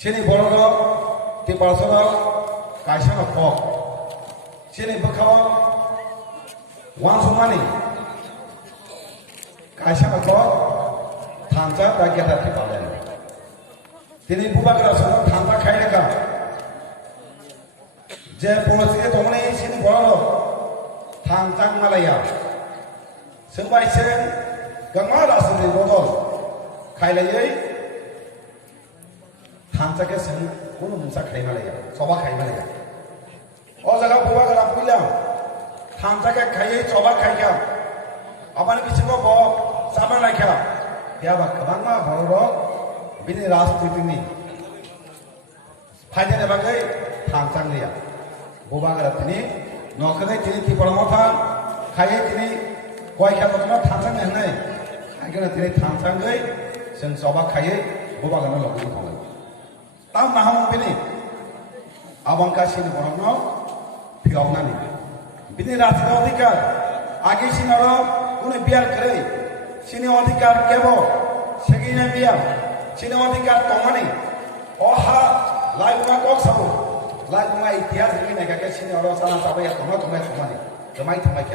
sini borok di palsoro kaisa no kok sini bekau wang sumani kaisa no kok thanca bagian di palen tini buba kera sono thanca khaine ka je polisi tomne sini borok thanca malaya sembai sen gamara sini bodol khailai thanca ke sen কোনো মুসা খাই না লাগে সবা খাই না লাগে ও জায়গা বুয়া গলা কইলাম থামটাকে খাইয়ে সবা খাইয়া আবার কিছু ব সামনে রাখা ইয়াবা কবাংমা বড় বিনি রাজনীতিনি ফাইদে বাকে থামচাং লিয়া বুবা গলা তিনি নখনে তিনি কি পরমথা খাইয়ে তিনি কয় খা কথা থামচাং নাই আইগনা তিনি থামচাং গই जों সবা খাইয়ে বুবা গলা লগি খাই তাও না হম বিনি abangka sini borokno phiyawnani bini রাষ্ট্রীয় অধিকার আগে সিনারো কোন বিয়ার করে সিনি অধিকার কেব সেগিনে বিয়া সিনি অধিকার তমানি অহা লাইমা কক সাবো লাইমা ইতিহাস কি নাকি সিনি অর সানা সাবে তোমরা তমানি জমাই থামাই কি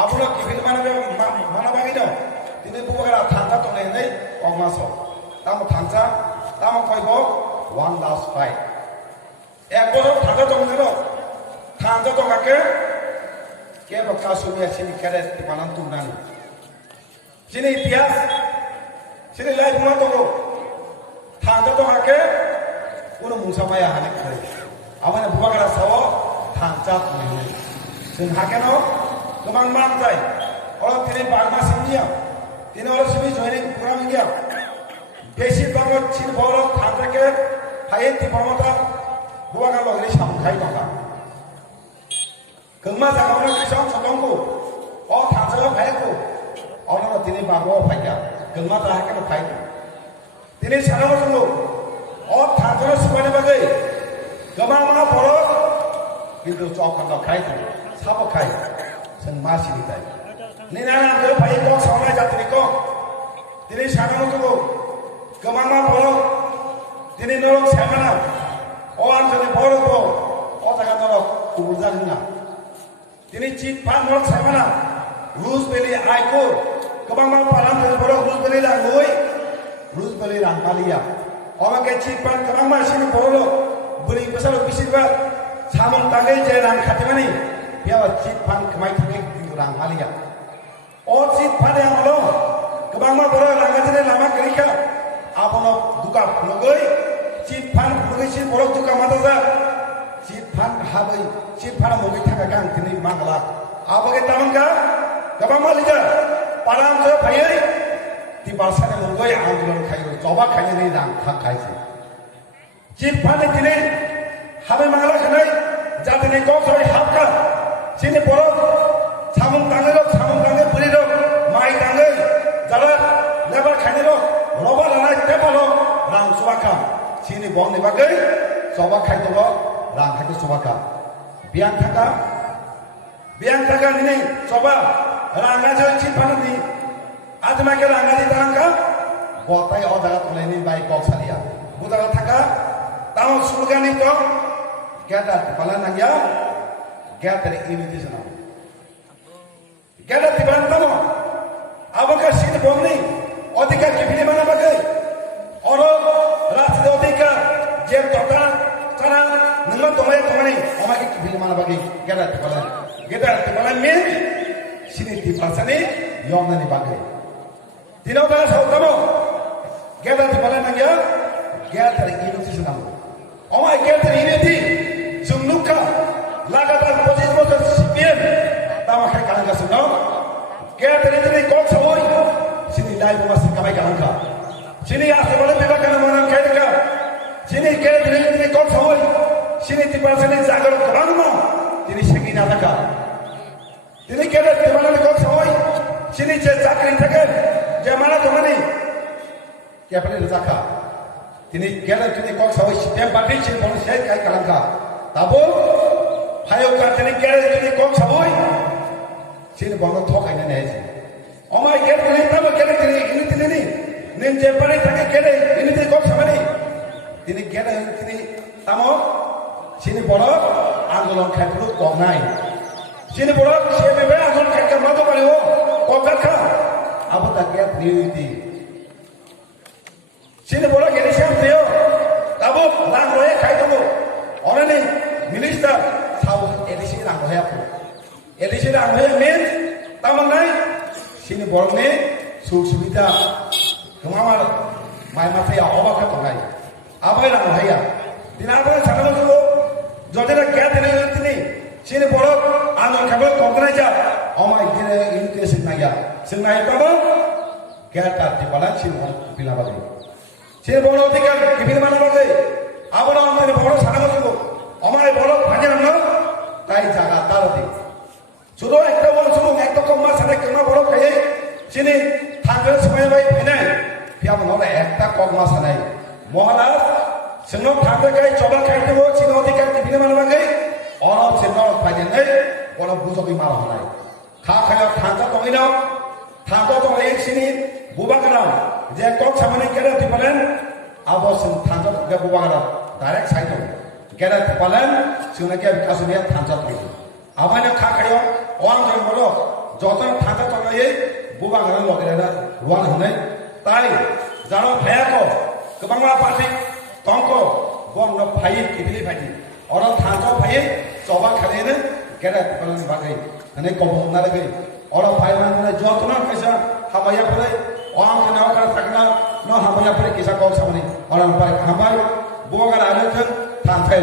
আবুলো কি বিল মানাবে মানাবাগি দাও তিনি বুবাগরা থানটা তনে নেই অমাস তাম থানচা তাম কইব one last fight এক বছর থাকা তো মনে থাকা তো কাকে কে বক্তা সুমিয়া সিনি কেরে পানান তুনানি সিনি ইতিহাস সিনি লাইফ মা তো থাকা তো কাকে কোন মুসামায়া হানে করে আমানে বুবাগরা সাও থাকা তুনি जों হাকেন गोबां मान जाय और তিনি বাগমা সিমিয়া তিনি और সিমি জয়নিং প্রোগ্রাম গিয়া বেশি বাগত ছিল বড় থাকাকে high টিপমতা buang kalau ini sampai maka, kemana kalau kita sang sedangku, oh thangsa baikku, orang itu ini bawa baiknya, kemana tak kena baik, ini sana masuk, oh thangsa semuanya bagai, kemana boros, itu cok kalau baik, siapa baik, semua sih kita, ini nana kalau baik kok sama jatuh ni kok, ini sana masuk, kemana boros, ini nolong siapa nak? orang jadi boros tu, orang tak kena kuburan ni. Ini cip pan boros siapa nak? Rus beli aikor, kebangga param jadi boros rus beli langui, rus beli rangkalia. Orang ke cip pan kebangga sini boros beli besar bisir ber, samang tangai je rang khati mani, biar cip pan kemai tangai itu rangkalia. Orang cip pan yang malu, kebangga boros rangkat jadi lama kerja, apa nak duka nogoi. Cipan polisi borok juga mata za cipan habai cipan mogi thaka kang tini mangala abage tamangka gaba malija param jo bhai ti basane mongoi andolon khayo joba khaye ni rang khak khaise cipan tini habai mangala khanai jatini ko soi hapka sini borok samung tangai puri ro mai tangai jala lebar khane ro roba lanai tepalo rang suaka sini bong ni bagai, sobat kai tu rang kai tu sobat ka, biang taka ni sobat rang aja cipan ni, ada macam rang aja rang ka, botai orang tu ni baik kau salia, bukan taka, tahu slogan itu, kita kepala nangya, kita dari ini di sana, kita di mana tahu, apakah sini bong ni, odika kipini mana bagai, orang রাষ্ট্রীয় অধিকার যে কথা তারা নিম্ন তোমায় আমাকে কি বিল মানা বাকি গেদাতে পারেন মিন সিনি দি পাসানি ইয়মনানি বাকি দিনো তারা সৌতম গেদাতে পারেন না গিয়া গেদাতে ইউনিটি শুনাম আমায় গেদাতে ইউনিটি জুমনুকা লাগাতার 25 বছর সিপিএম তামাকে কালঙ্কা শুনাও গেদাতে ইউনিটি কোক সবই সিনি লাইভ মাসে কামাই কালঙ্কা sini asal boleh tiba kena mana kaya ka sini kaya diri kau sahoi sini tiba sini jaga kerana mana sini segi nada ka sini kaya tiba mana kau sahoi sini je jakri thake je mana tu mani kaya pada jaka sini kaya sini kau sahoi setiap parti sini boleh saya kaya kalang ka tabu hayo ka sini kaya sini kau sahoi sini bangun thok aja ni omai kaya sini tahu kaya sini ini Nin Jepani take kere ini te kok samani ini kere tamo sini borok आंदोलन खायफोरखौ गंनाय sini borok CMB आंदोलन खायफोर मा दं बारियो गंगाखा आबो ताकिया निउति sini borok एलिसियाम थियो ताबो लांगोय खायदोंगो अरनि minister south एलिसि लांगोय आफो एलिसि लांगोय means तामंनाय sini borokनि सुख सुबिदा गोमामार माइ माथाया अबाखा दंनाय आबाय लांगोयया दिनाबो साननांगौ जदेरा क्या देने तिनी sini borok आंदोलन खायफोर गंनाय जा अमाय गिरे इनकेस नाया जोंनाय बाबो गेटा दिबाला sini बिलाबादि sini borok अधिकार गिबिन मानाबागै आबादा आंनि borok साननांगौ अमाय borok फान्यानो ताइ जागा तारदि सुदो एकटा वन सुदो एकटा कमा सानाय कमा borok खायै sini थांगोन समायबाय फैनाय फियामनोला एकटा कमा सानाय महाराज जोंनो थांगोखाय जबा खायदो sini अधिकार गिबिन मानाबागै अरब जोंनो फायनाय बनो बुजगै मार हनाय खाखायाव थांगा दङैनाव थांगा दङै sini बुबागानाव जे टक सामाने गेरा दिपालेन आबोसिन थांगा गे बुबागानाव डाइरेक्ट साइड दं गेरा दिपालेन जोंना गे कासुनिया थांगा दङ आबायना खाखायाव अआं जों बलो जतन थांगा दङै बुबागानाव लगेना रुवान हनाय ताइ जानो फायाको गोबांमा पार्टी तंको बमनो फायै किबिलि फायदि अरब थांगा फायै जबा खालेनो गेरा दिपालेन बागै हने कबना लागै अरब फायमाने जतन कैसा हाबाया फरे अआं जोनाव का थागना न हाबाया फरे किसा कल सामने अरब फाय हाबाय बुबागाना आलो थांथाय